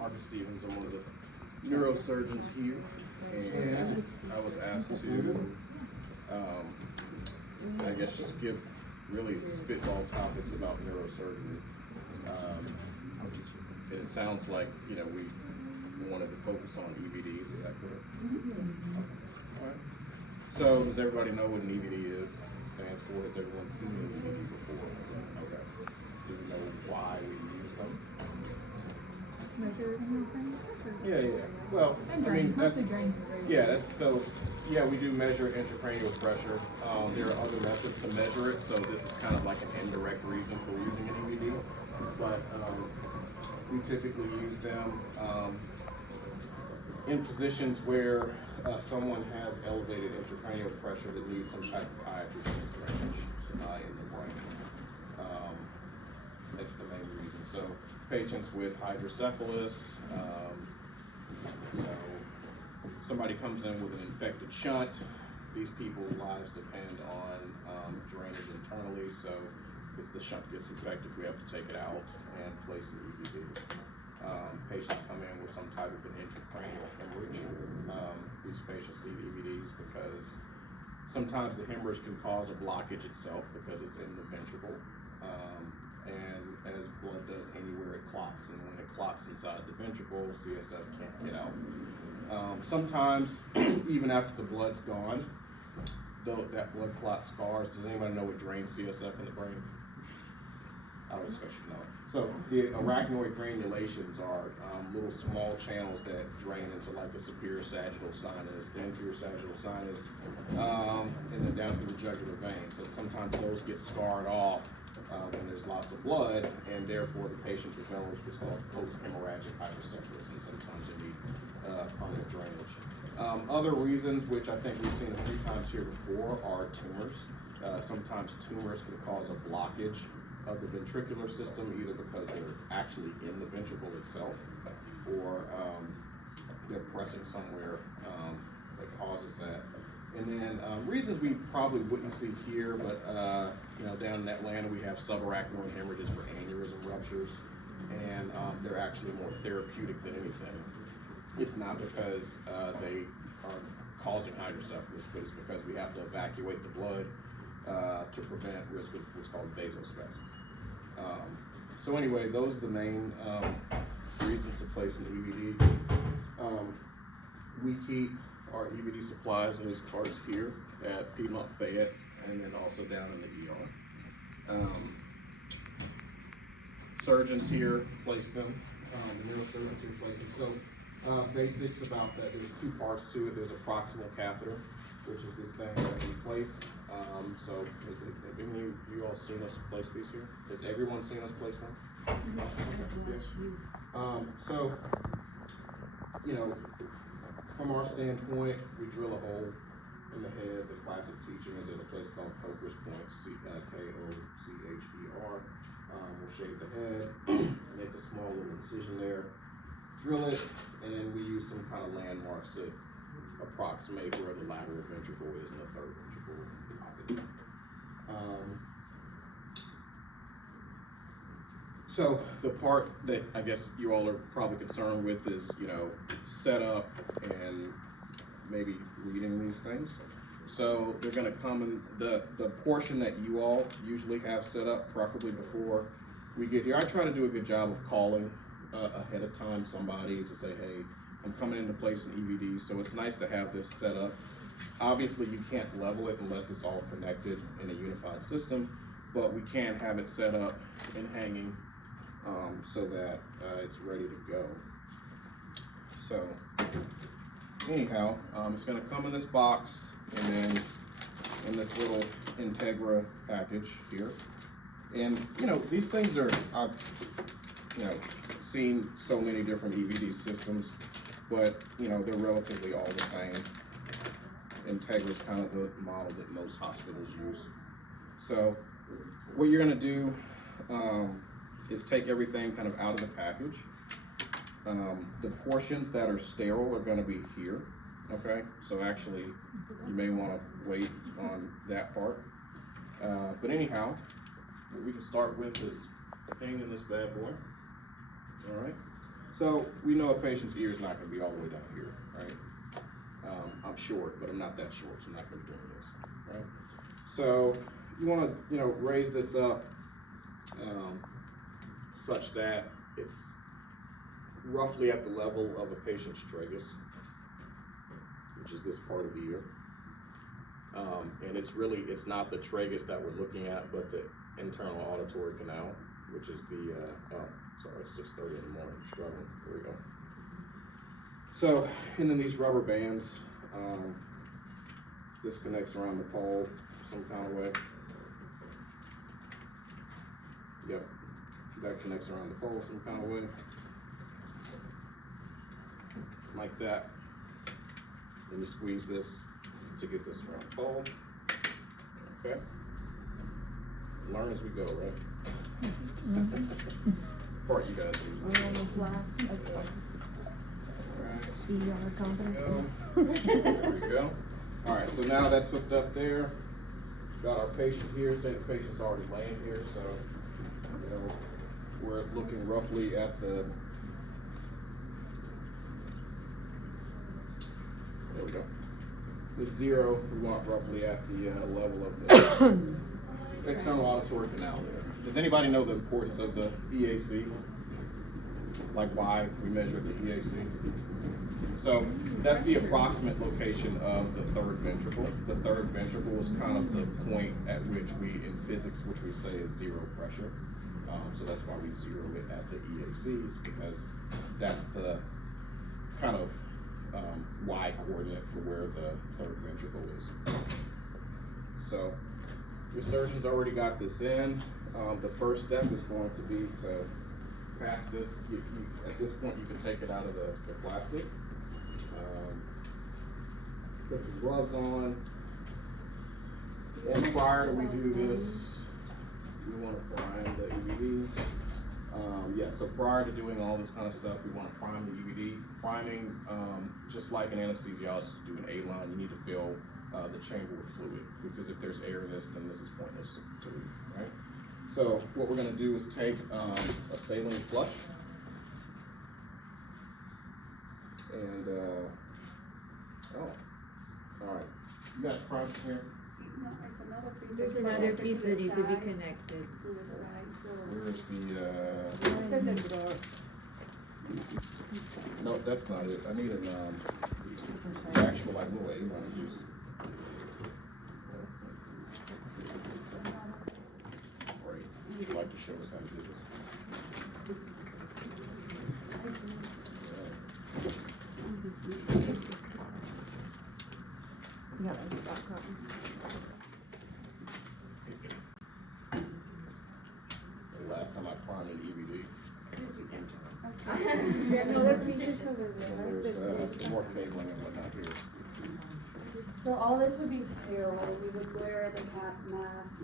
Marcus Stevens. I'm one of the neurosurgeons here, and I was asked to, I guess, just give really spitball topics about neurosurgery. It sounds like, you know, we wanted to focus on EVDs. Is that correct? All right. So, does everybody know what an EVD is? It stands for. Has everyone seen an EVD before? Okay. Do we know why we use them? Yeah. Well, I mean, we do measure intracranial pressure. There are other methods to measure it, so this is kind of like an indirect reason for using an EVD. But we typically use them in positions where someone has elevated intracranial pressure that needs some type of iatrogenic drainage in the brain. That's the main reason. So patients with hydrocephalus, so somebody comes in with an infected shunt, these people's lives depend on drainage internally, so if the shunt gets infected, we have to take it out and place an EVD. Patients come in with some type of an intracranial hemorrhage. These patients need EVDs because sometimes the hemorrhage can cause a blockage itself because it's in the ventricle. And as blood does anywhere, it clots. And when it clots inside the ventricle, CSF can't get out. Sometimes, even after the blood's gone, that blood clot scars. Does anybody know what drains CSF in the brain? I would expect you to know. So the arachnoid granulations are little small channels that drain into like the superior sagittal sinus, the inferior sagittal sinus, and then down through the jugular vein. So sometimes those get scarred off when there's lots of blood, and therefore the patient develops what's called post-hemorrhagic hydrocephalus, and sometimes they need permanent drainage. Other reasons, which I think we've seen a few times here before, are tumors. Sometimes tumors can cause a blockage of the ventricular system, either because they're actually in the ventricle itself, or they're pressing somewhere that causes that. And then reasons we probably wouldn't see here, but down in Atlanta we have subarachnoid hemorrhages for aneurysm ruptures, and they're actually more therapeutic than anything. It's not because they are causing hydrocephalus, but it's because we have to evacuate the blood to prevent risk of what's called vasospasm. So anyway, those are the main reasons to place an EVD. We keep our EVD supplies in these carts here at Piedmont Fayette, and then also down in the ER. Surgeons here place them, the neurosurgeons here place them. So basics about that, there's two parts to it. There's a proximal catheter, which is this thing that we place. So have any of you all seen us place these here? Has everyone seen us place one? Yes. So, from our standpoint, we drill a hole in the head. The classic teaching is at a place called Coker's Point, Kocher. We'll shave the head, make a small little incision there, drill it, and then we use some kind of landmarks to approximate where the lateral ventricle is and the third ventricle pocket. So the part that I guess you all are probably concerned with is, setup and maybe reading these things. So they're going to come in the portion that you all usually have set up, preferably before we get here. I try to do a good job of calling ahead of time somebody to say, hey, I'm coming into place an EVD, so it's nice to have this set up. Obviously, you can't level it unless it's all connected in a unified system, but we can have it set up and hanging so that it's ready to go. So, anyhow, it's going to come in this box and then in this little Integra package here. And, these things are, I've, seen so many different EVD systems, but, they're relatively all the same. Integra is kind of the model that most hospitals use. So what you're going to do is take everything kind of out of the package. The portions that are sterile are going to be here. Okay, so actually you may want to wait on that part. But anyhow, what we can start with is hanging this bad boy. All right. So we know a patient's ear is not going to be all the way down here, right? I'm short, but I'm not that short, so I'm not going to be doing this, right? So you want to, raise this up such that it's roughly at the level of a patient's tragus, which is this part of the ear. And it's not the tragus that we're looking at, but the internal auditory canal, which is the, it's 6:30 in the morning, I'm struggling, there we go. So, and then these rubber bands, this connects around the pole some kind of way. Yep, that connects around the pole some kind of way. Like that. And you squeeze this to get this around the pole. Okay. Learn as we go, right? Part you guys do. On the flat. Alright. There we go. Alright, so now that's hooked up there. Got our patient here. Say the patient's already laying here, so we're looking roughly at the. There we go. The 0 we want roughly at the level of the external auditory canal there. Does anybody know the importance of the EAC? Like why we measure the EAC? So that's the approximate location of the third ventricle. The third ventricle is kind of the point at which in physics, which we say is zero pressure. So that's why we zero it at the EACs, because that's the kind of Y coordinate for where the third ventricle is. So your surgeon's already got this in. The first step is going to be to pass this. At this point, you can take it out of the plastic. Put your gloves on. And prior to we do this, we want to prime the EVD. So prior to doing all this kind of stuff, we want to prime the EVD. Priming, just like an anesthesiologist do an A-line, you need to fill the chamber with fluid, because if there's air in this, then this is pointless to read, right? So what we're going to do is take a saline flush, and all right, you guys prime from here? No, it's another piece. There's another piece that needs to be connected. To the side, so. Where's the? It's in the drawer. No, that's not it. I need an actual like little A-line use. Great. Would you like to show us how to do this? Yeah. The last time I primed an EVD, it was an intern. Okay. There are other pieces over And there. there's some more cabling and whatnot here. So all this would be sterile. We would wear the cap mask,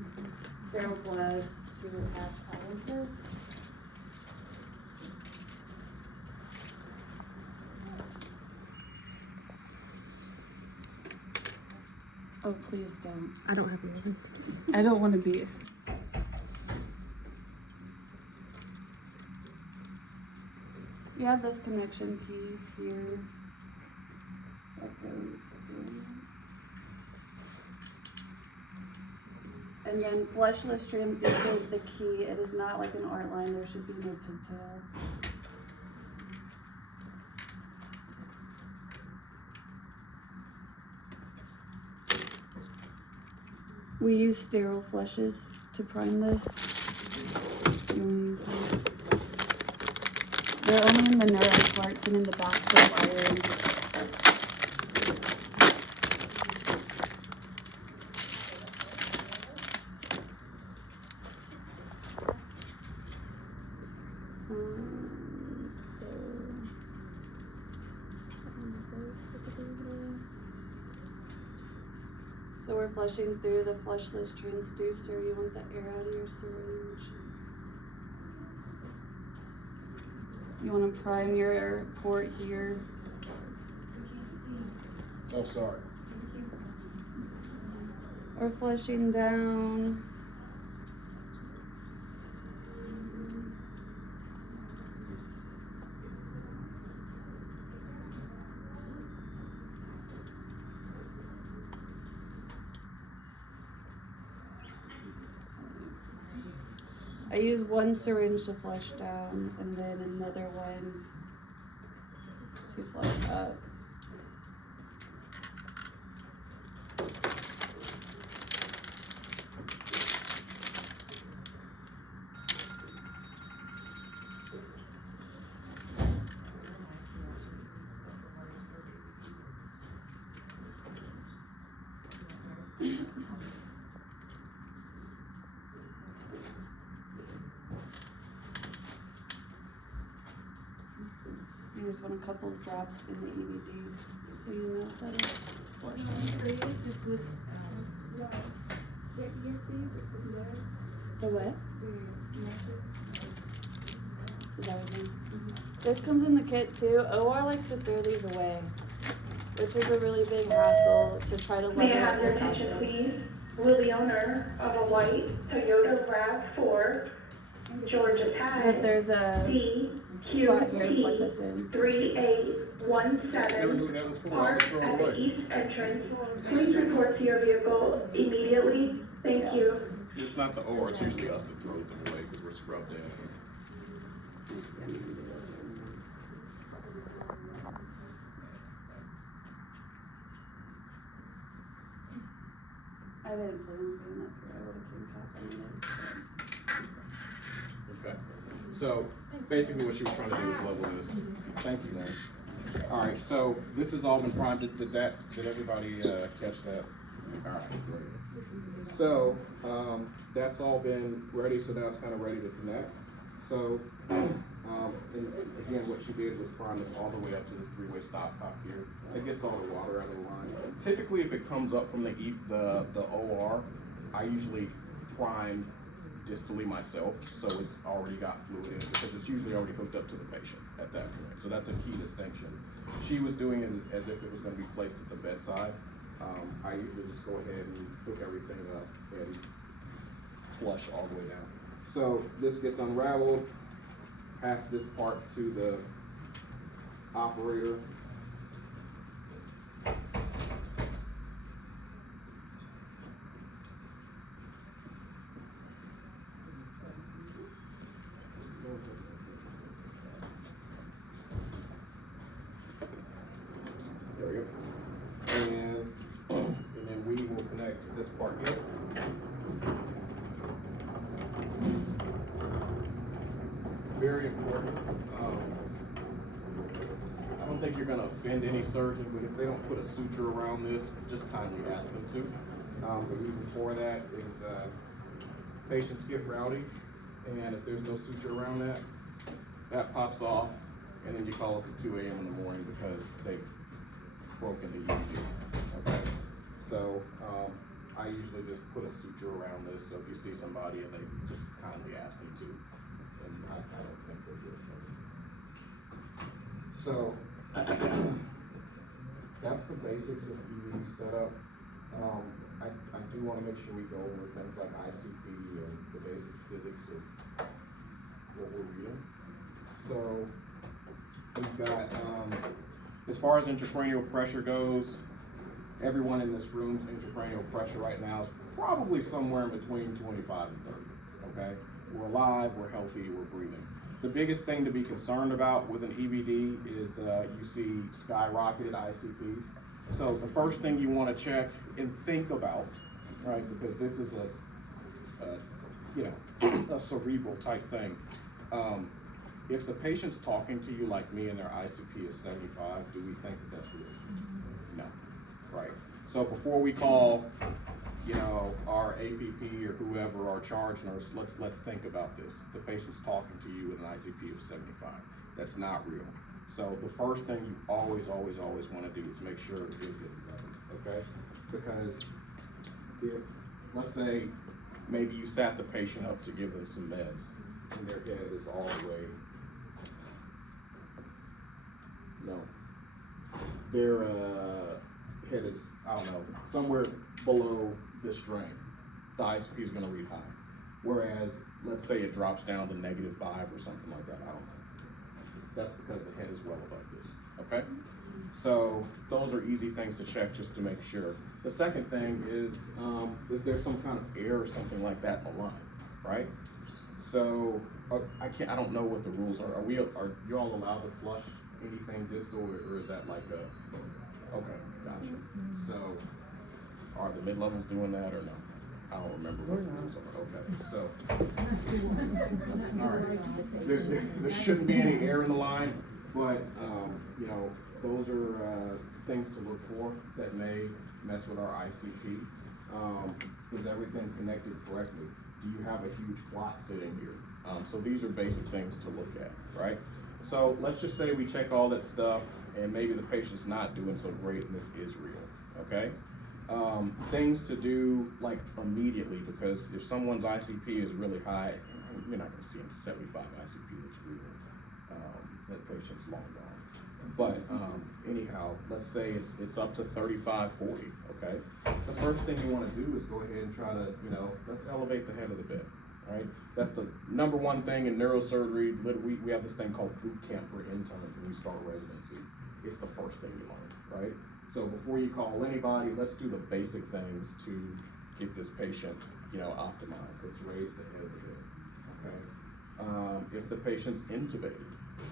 sterile gloves to attach all of this. Oh, please don't. I don't have anything. I don't want to be. You have this connection piece here that goes in. And then fleshless transducer is the key. It is not like an art line. There should be no pigtail. We use sterile fleshes to prime this. You want to use one? They're only in the neuro parts and in the backs of iron. So we're flushing through the fleshless transducer. You want the air out of your syringe. You want to prime your port here. Oh, sorry. We're flushing down. I use one syringe to flush down and then another one to flush up. You just want a couple of drops in the EVD so you know that it's flushed. So you need to put, the earpiece is in there, The what? the method. Is that what you mean? This comes in the kit too. OR likes to throw these away, which is a really big hassle to try to May I level have up your without attention, this. please? Will the owner of a white Toyota RAV4, Georgia But tag there's a spot here to plug DQT this in. Never 3817, knew that was for. I parked was throwing at the away. east entrance. Please report to your vehicle immediately. Thank Yeah. you. It's not the or, it's usually us that throws them away because we're scrubbed in. I didn't plan on being up here. I would have came Catherine in. Okay. So basically what she was trying to do is level this. Thank you, Larry. All right, so this has all been primed. Did everybody catch that? All right, great. So that's all been ready. So now it's kind of ready to connect. So and again, what she did was prime this all the way up to this three-way stop top here. It gets all the water out of the line. Typically, if it comes up from the OR, I usually prime distally myself, so it's already got fluid in it because it's usually already hooked up to the patient at that point. So that's a key distinction. She was doing it as if it was going to be placed at the bedside. I usually just go ahead and hook everything up and flush all the way down. So this gets unraveled, pass this part to the operator. There we go. And then we will connect this part here. Very important. I don't think you're going to offend any surgeon, but if they don't put a suture around this, just kindly ask them to. The reason for that is patients get rowdy, and if there's no suture around that, that pops off, and then you call us at 2 a.m. in the morning because they've broken the EVD. Okay, so I usually just put a suture around this. So if you see somebody and they just kindly ask them to, and I don't think they'll do it. So that's the basics of EVD setup. I do want to make sure we go over things like ICP and the basic physics of what we're reading. So we've got, as far as intracranial pressure goes, everyone in this room's intracranial pressure right now is probably somewhere in between 25 and 30, okay? We're alive, we're healthy, we're breathing. The biggest thing to be concerned about with an EVD is you see skyrocketed ICPs. So the first thing you want to check and think about, right, because this is a cerebral type thing. If the patient's talking to you like me and their ICP is 75, do we think that that's real? No, right? So before we call, our APP or whoever, our charge nurse, let's think about this. The patient's talking to you with an ICP of 75. That's not real. So the first thing you always want to do is make sure it gets level, okay? Because if, let's say, maybe you sat the patient up to give them some meds and their head is all the way, no, their head is, I don't know, somewhere below this drain, the ICP is gonna read high. Whereas, let's say it drops down to -5 or something like that, I don't know. That's because the head is well above this, okay? So those are easy things to check just to make sure. The second thing is there some kind of air or something like that in the line, right? So, I don't know what the rules are. Are you all allowed to flush anything distal, or is that like a, okay, gotcha. So, are the mid-levels doing that or no? I don't remember what the rules are. Okay, so, all right. There shouldn't be any air in the line, but, you know, those are, things to look for that may mess with our ICP. Is everything connected correctly? Do you have a huge plot sitting here? So these are basic things to look at, right? So let's just say we check all that stuff and maybe the patient's not doing so great and this is real, okay? Things to do like immediately, because if someone's ICP is really high, you're not gonna see in 75 ICP that's real. That patient's long gone. But anyhow, let's say it's up to 35, 40, okay? The first thing you wanna do is go ahead and try to, you know, let's elevate the head of the bed, right? That's the number one thing in neurosurgery. We have this thing called boot camp for interns when we start residency. It's the first thing you learn, right? So before you call anybody, let's do the basic things to get this patient, you know, optimized. Let's raise the head of the bed, okay? If the patient's intubated,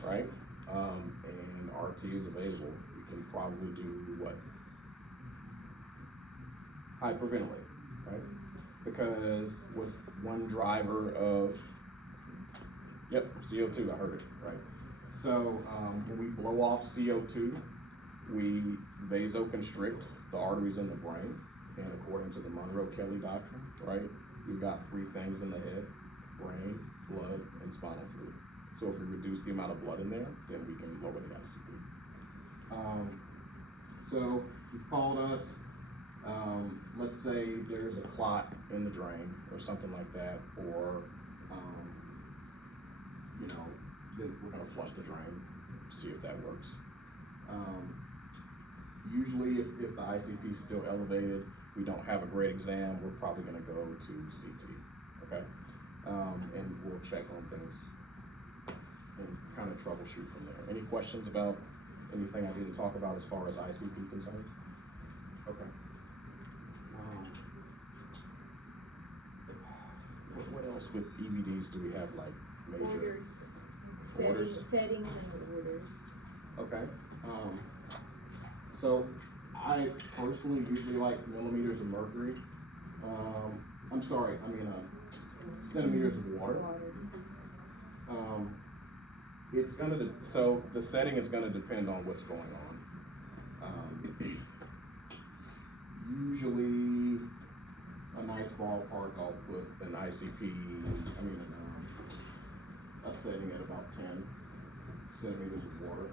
right? And RT is available, we can probably do what? Hyperventilate, right? Because what's one driver of, yep, CO2, I heard it, right? So when we blow off CO2, we vasoconstrict the arteries in the brain, and according to the Monroe-Kelly doctrine, right, you've got three things in the head: brain, blood, and spinal fluid. So if we reduce the amount of blood in there, then we can lower the ICP. So you've called us, let's say there's a clot in the drain or something like that, or, you know, then we're gonna flush the drain, see if that works. Usually if the ICP is still elevated, we don't have a great exam, we're probably gonna go to CT, okay? And we'll check on things and kind of troubleshoot from there. Any questions about anything I didn't talk about as far as ICP concerned? Okay. What else with EVDs do we have, like major? Orders. Settings and orders. Okay. So I personally usually like millimeters of mercury. Centimeters of water. It's gonna, so the setting is gonna depend on what's going on. Usually a nice ballpark, I'll put an ICP, a setting at about 10 centimeters of water.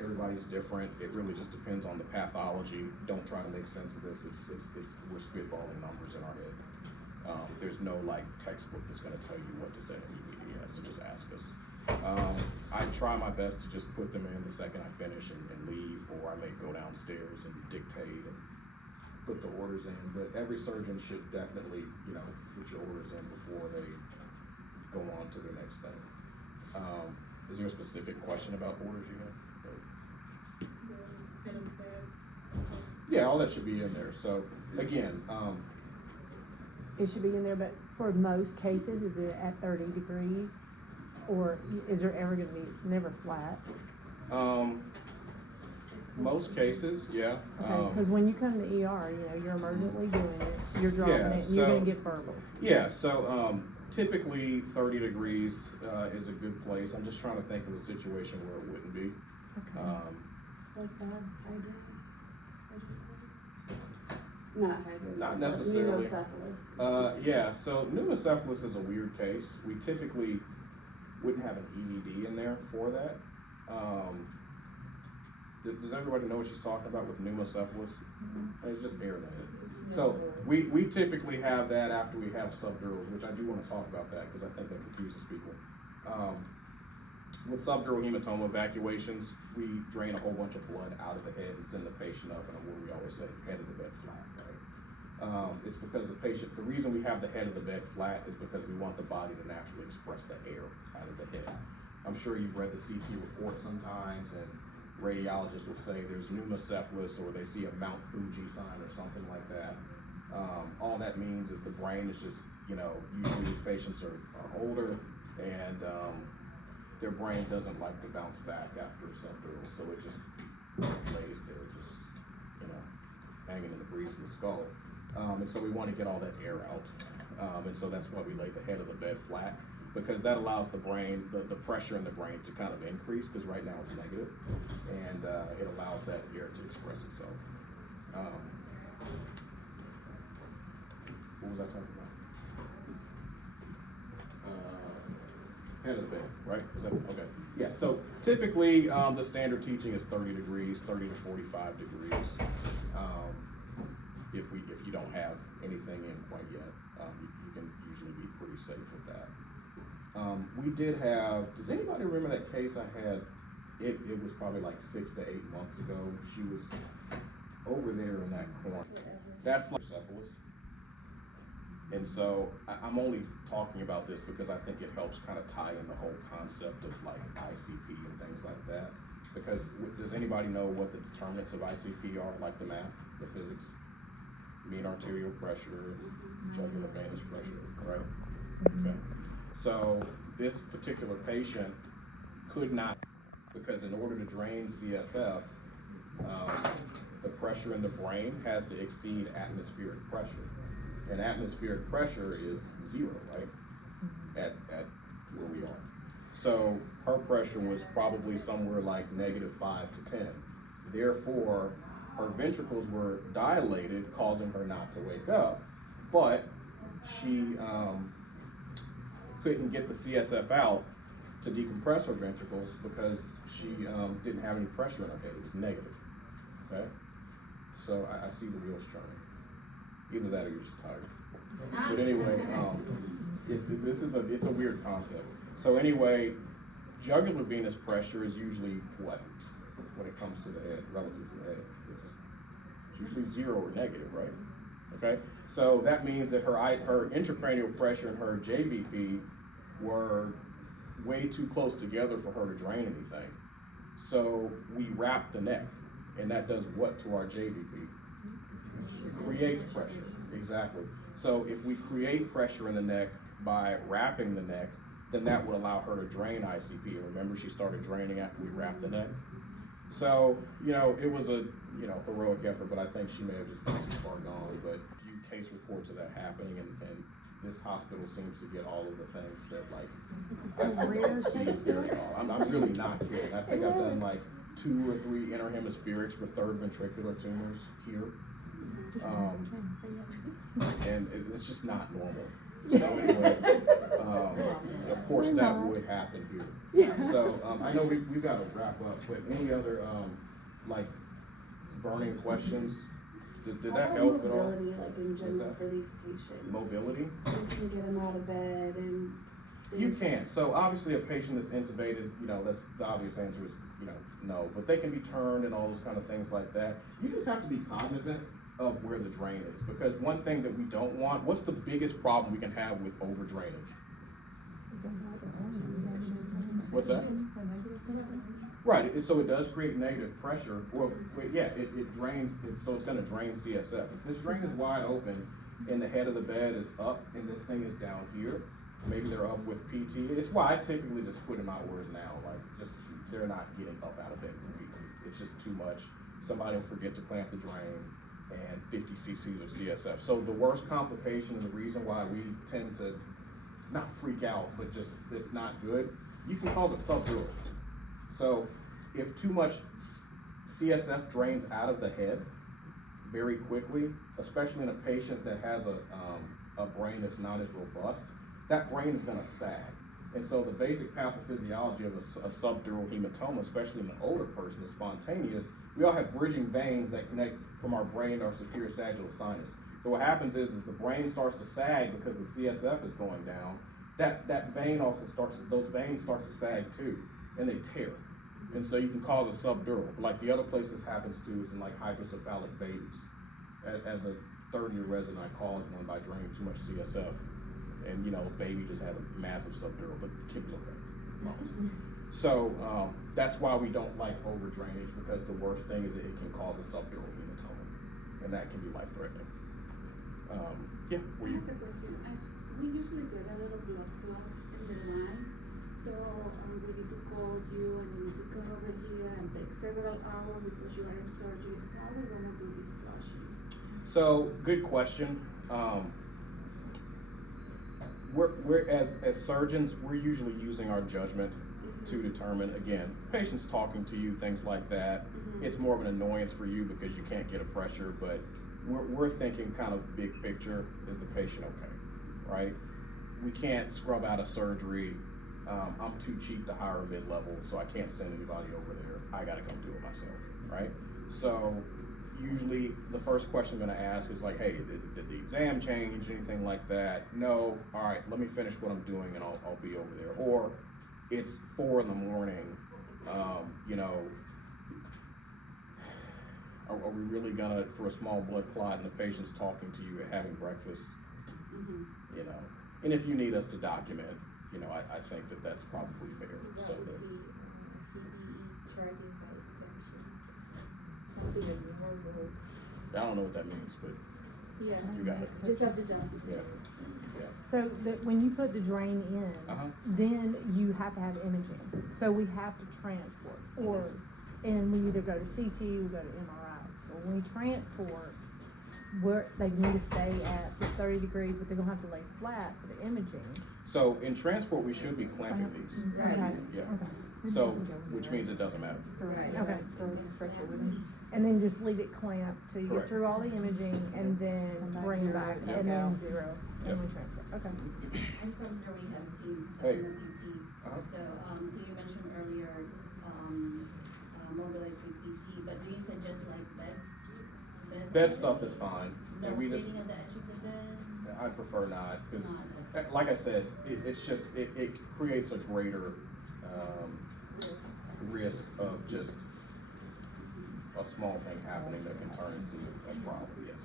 Everybody's different. It really just depends on the pathology. Don't try to make sense of this. We're spitballing numbers in our head. There's no like textbook that's gonna tell you what to set in EVD, so just ask us. I try my best to just put them in the second I finish and leave, or I may go downstairs and dictate and put the orders in, but every surgeon should definitely, you know, put your orders in before they go on to the next thing. Is there a specific question about orders you have? Yeah, all that should be in there. So again, It should be in there, but for most cases, is it at 30 degrees? Or is there ever gonna be, it's never flat? most cases, yeah. Okay, cause when you come to ER, you know, you're emergently doing it, you're dropping Yeah, it, and you're so- gonna get verbals. Yeah, so typically 30 degrees is a good place. I'm just trying to think of a situation where it wouldn't be. Okay. Like that, not hydrocephalus. Not necessarily. Pneumocephalus. Yeah, so pneumocephalus is a weird case. We typically wouldn't have an EVD in there for that. Does everybody know what she's talking about with pneumocephalus? It's just air in the head. So we typically have that after we have subdurals, which I do want to talk about that because I think that confuses people. With subdural hematoma evacuations, we drain a whole bunch of blood out of the head and send the patient up, and what we always say, head of the bed flat, right? It's because the reason we have the head of the bed flat is because we want the body to naturally express the air out of the head. I'm sure you've read the CT report sometimes, and radiologists will say there's pneumocephalus, or they see a Mount Fuji sign or something like that. All that means is the brain is just, usually these patients are older, and their brain doesn't like to bounce back after subdural, so it just lays there, just, you know, hanging in the breeze in the skull. And so we want to get all that air out, and so that's why we lay the head of the bed flat, because that allows the brain, the pressure in the brain to kind of increase, because right now it's negative, and it allows that air to express itself. What was I talking about? Head of the bed, right? Is that okay? Yeah. So typically, the standard teaching is 30 degrees, 30 to 45 degrees. If you don't have anything in quite yet, you can usually be pretty safe with that. We did have. Does anybody remember that case I had? It was probably like 6 to 8 months ago. She was over there in that corner. That's like neurocephalus. And so I'm only talking about this because I think it helps kind of tie in the whole concept of like ICP and things like that. Because does anybody know what the determinants of ICP are, like the math, the physics? Mean arterial pressure, jugular venous pressure, right? Okay. So this particular patient could not, because in order to drain CSF, the pressure in the brain has to exceed atmospheric pressure. And atmospheric pressure is 0, right? At where we are. So her pressure was probably somewhere like -5 to 10. Therefore, her ventricles were dilated, causing her not to wake up. But she couldn't get the CSF out to decompress her ventricles because she didn't have any pressure in her head. It was negative. Okay? So I see the wheels turning. Either that or you're just tired. But anyway, it's a weird concept. So anyway, jugular venous pressure is usually what? When it comes to the head, relative to the head. It's usually 0 or negative, right? Okay? So that means that her intracranial pressure and her JVP were way too close together for her to drain anything. So we wrap the neck, and that does what to our JVP? Creates pressure, exactly. So if we create pressure in the neck by wrapping the neck, then that would allow her to drain ICP. Remember, she started draining after we wrapped the neck. So, it was a, heroic effort, but I think she may have just been too far gone. But few case reports of that happening, and this hospital seems to get all of the things that, like, I see very odd. I'm really not kidding. I think I've done like 2 or 3 interhemispherics for third ventricular tumors here. And it's just not normal. So anyway, of course that would happen here. So I know we've got to wrap up, but any other burning questions? Did that help at all? Mobility, like in general, for these patients. Mobility? You can get them out of bed and. You can't. So obviously a patient that's intubated, that's the obvious answer is, no. But they can be turned and all those kind of things like that. You just have to be cognizant of where the drain is, because one thing that we don't want, what's the biggest problem we can have with over drainage? What's that? Right, so it does create negative pressure. Well, it drains, so it's gonna drain CSF. If this drain is wide open and the head of the bed is up and this thing is down here, maybe they're up with PT. It's why I typically just put them outwards now, they're not getting up out of bed with PT. It's just too much. Somebody will forget to clamp the drain, and 50 cc's of CSF. So the worst complication and the reason why we tend to not freak out, but just it's not good, you can cause a subdural. So if too much CSF drains out of the head very quickly, especially in a patient that has a brain that's not as robust, that brain is gonna sag. And so the basic pathophysiology of a subdural hematoma, especially in an older person, is spontaneous. We all have bridging veins that connect from our brain to our superior sagittal sinus. So what happens is the brain starts to sag because the CSF is going down. That vein also those veins start to sag too, and they tear. And so you can cause a subdural. Like the other place this happens to is in like hydrocephalic babies. As a third-year resident, I caused one by draining too much CSF. And baby just had a massive subdural, but the kid was okay. So that's why we don't like over drainage, because the worst thing is that it can cause a subdural hematoma, and that can be life-threatening. Were you? That's a question. We usually get a lot of blood clots in the line, so we need to call you and you need to come over here and take several hours because you are in surgery. How we gonna do this flushing? So, good question. We're as surgeons, we're usually using our judgment to determine, again, patients talking to you, things like that. It's more of an annoyance for you because you can't get a pressure, but we're thinking kind of big picture. Is the patient okay, right? We can't scrub out a surgery. I'm too cheap to hire a mid-level, so I can't send anybody over there. I gotta come do it myself, right? So usually the first question I'm gonna ask is like, hey, did the exam change, anything like that? No. All right, let me finish what I'm doing and I'll be over there. Or it's 4 in the morning, you know, are we really gonna, for a small blood clot and the patient's talking to you at having breakfast, you know? And if you need us to document, you know, I think that that's probably fair. So That would that, be CDE charting by section. Something that you hold with. I don't know what that means, but Yeah. you got it. Just have to document. Yeah. So that when you put the drain in, then you have to have imaging. So we have to transport, and we either go to CT, we go to MRI. So when we transport, they need to stay at the 30 degrees, but they're gonna have to lay flat for the imaging. So in transport, we should be clamping these. Right. Okay. Yeah. Okay. So, which means it doesn't matter. Right. Okay. Stretcher with them. And then just leave it clamped till you Correct. get through all the imaging, and then bring it back, Yep. and then zero, Yep. and we transfer. Okay. I'm from the rehab team, so Hey. I'm a PT. Uh-huh. So you mentioned earlier, mobilized with PT, but do you suggest like bed? Bed stuff is fine. No And we just, sitting at the edge of the bed? I prefer not, because Not. like I said, it's just, it creates a greater, risk of just a small thing happening that can turn into a problem, yes.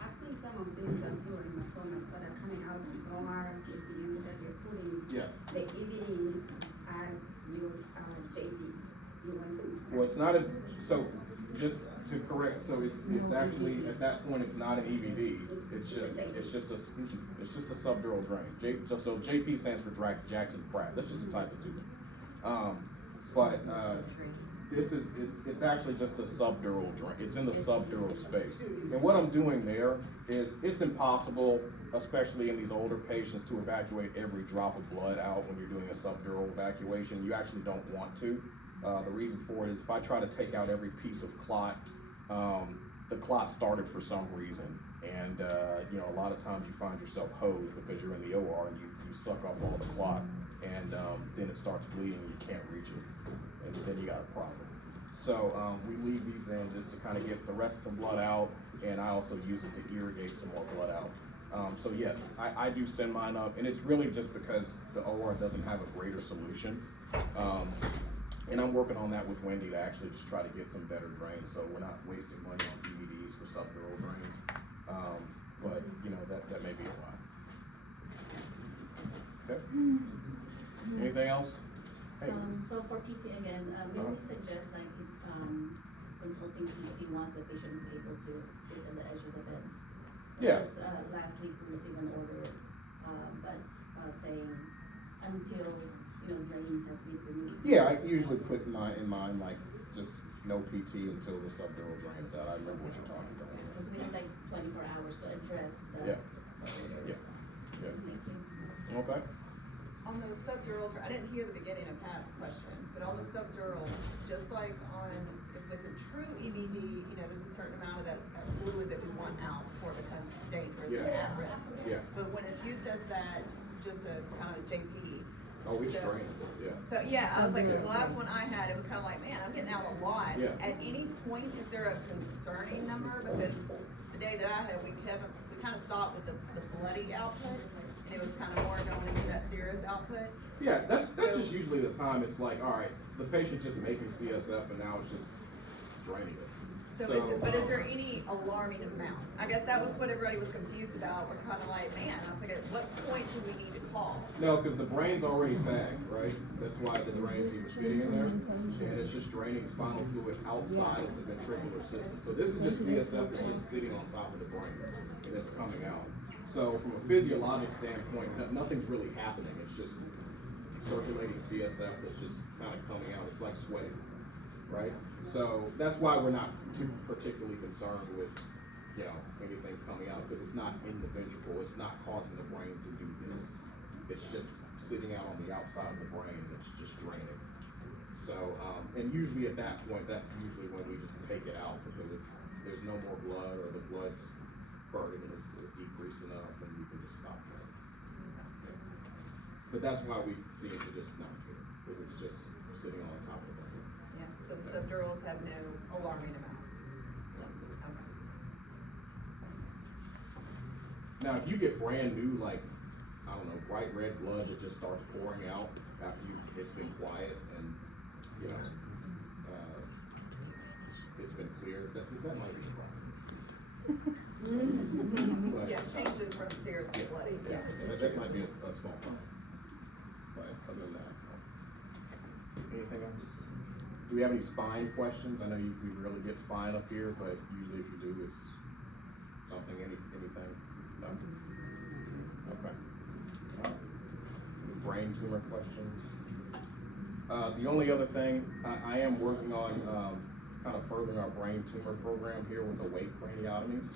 I've seen some of these neurohematomas that are coming out of the OR with the unit that you're putting Yeah. the EVD as your JP. You want to. Well, it's not so just to correct, so it's actually, at that point, it's not an EVD. It's just a subdural drain. So JP stands for Jackson Pratt. That's just a type of tubing. It's actually just a subdural drain. It's in the subdural space. And what I'm doing there is, it's impossible, especially in these older patients, to evacuate every drop of blood out when you're doing a subdural evacuation. You actually don't want to. The reason for it is if I try to take out every piece of clot, the clot started for some reason. And, you know, a lot of times you find yourself hosed because you're in the OR and you suck off all the clot, and then it starts bleeding and you can't reach it. And then you got a problem. So we leave these in just to kind of get the rest of the blood out, and I also use it to irrigate some more blood out. So yes, I do send mine up, and it's really just because the OR doesn't have a greater solution. And I'm working on that with Wendy to actually just try to get some better drains, so we're not wasting money on DVDs for subdural drains. But you know, that may be a lot. Okay. Anything else? Hey. So for PT again, we would suggest like it's consulting PT once the patient is able to sit on the edge of the bed. So Yeah. just, last week we received an order, saying until drain has been removed. Yeah, I usually put in mind like just no PT until the subdural drain is out. I remember what you're talking about. Because we have like 24 hours to address the. Yeah. orders. Yeah. Thank you. Okay. On the subdural, I didn't hear the beginning of Pat's question, but on the subdural, just like on, if it's a true EVD, there's a certain amount of that fluid that we want out before it becomes dangerous and Yeah. at risk. Yeah. But when it's used as that, just a kind of JP. Oh, we So- strain it. Yeah. So yeah, I was like, Yeah. the last one I had, it was kind of like, man, I'm getting out a lot. Yeah. At any point, is there a concerning number? Because the day that I had, we kind of stopped with the bloody output, and it was kind of more going into that serious output. Yeah, that's just usually the time it's like, all right, the patient's just making CSF and now it's just draining it. So is there any alarming amount? I guess that was what everybody was confused about. We're kind of like, man, I was thinking, at what point do we need to call? No, because the brain's already sagged, right? That's why the drain's even fitting in there. And it's just draining spinal fluid outside of the ventricular system. So this is just CSF that's just sitting on top of the brain and it's coming out. So from a physiologic standpoint, nothing's really happening. It's just circulating CSF that's just kind of coming out. It's like sweating, right? So that's why we're not too particularly concerned with, you know, anything coming out, because it's not in the ventricle. It's not causing the brain to do this. It's just sitting out on the outside of the brain, and it's just draining. So, and usually at that point, that's usually when we just take it out, because there's no more blood, or the blood's burden is decreased enough, and you can just stop draining. But that's why we see it to just not here, because it's just sitting on top of the brain. Yeah, so the subdurals have no alarming amount. Okay. Now, if you get brand new, like, I don't know, bright red blood that just starts pouring out after it's been quiet and, you know, it's been cleared, that might be a problem. But, Yeah, changes from serous to bloody. yeah, that might be a small problem. But other than that, anything else? Do we have any spine questions? I know we rarely get spine up here, but usually if you do, it's something, anything? No? Okay. Brain tumor questions? The only other thing, I am working on kind of furthering our brain tumor program here with awake craniotomies,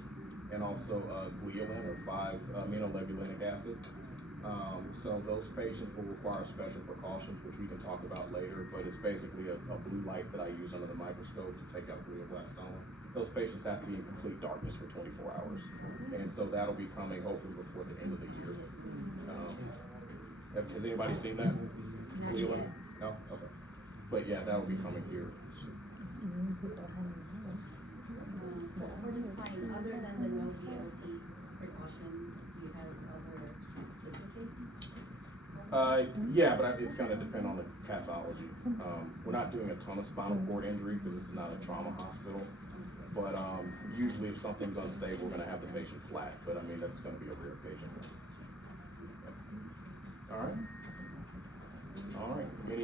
and also glialin, or 5-aminolevulinic acid. So those patients will require special precautions, which we can talk about later, but it's basically a blue light that I use under the microscope to take out glioblastoma. Those patients have to be in complete darkness for 24 hours. And so that'll be coming hopefully before the end of the year. Has anybody seen that? Glialin? No? Okay. But yeah, that'll be coming here. For the spine, other than the no VLT precaution, do you have other specific? Yeah, but it's gonna depend on the pathology. We're not doing a ton of spinal cord injury because this is not a trauma hospital. But usually if something's unstable, we're gonna have the patient flat, but I mean, that's gonna be a rare occasion. All right. All right. Any